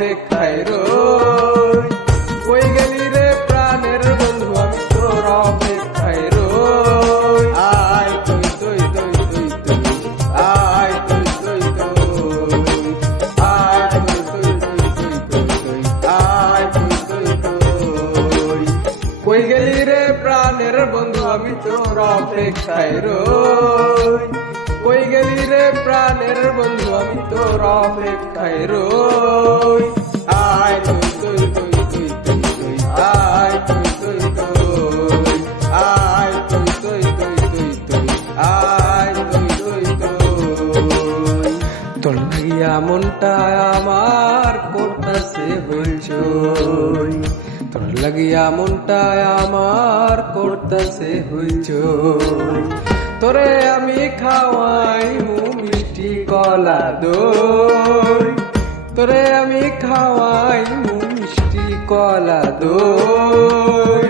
অপেক্ষায় রই। কই গেলি রে প্রাণের বন্ধু আমি তোর অপেক্ষায় রই। আয় তুই তুই তুই তুই তুই, আয় তুই তুই তুই, আয় তুই তুই তুই তুই তুই তুই, আয় তুই তুই তুই। কই গেলি রে প্রাণের বন্ধু আমি তোর অপেক্ষায় রই। কই গেলি রে প্রাণের বন্ধু আমি তোর অপেক্ষায় রই। আয় তুই তুই তুই তুই তুই তুই, আয় তুই তুই তুই, আয় তুই তুই তুই তুই তুই, আয় তুই তুই তুই। তোর লাগিয়া মনটা আমার করতাছে হইচই, তোর লাগিয়া মনটা আমার করতাছে হইচই। তোরে আমি খাওয়াই মিষ্টি কলা দই, তোরে আমি খাওয়াই মিষ্টি কলা দই।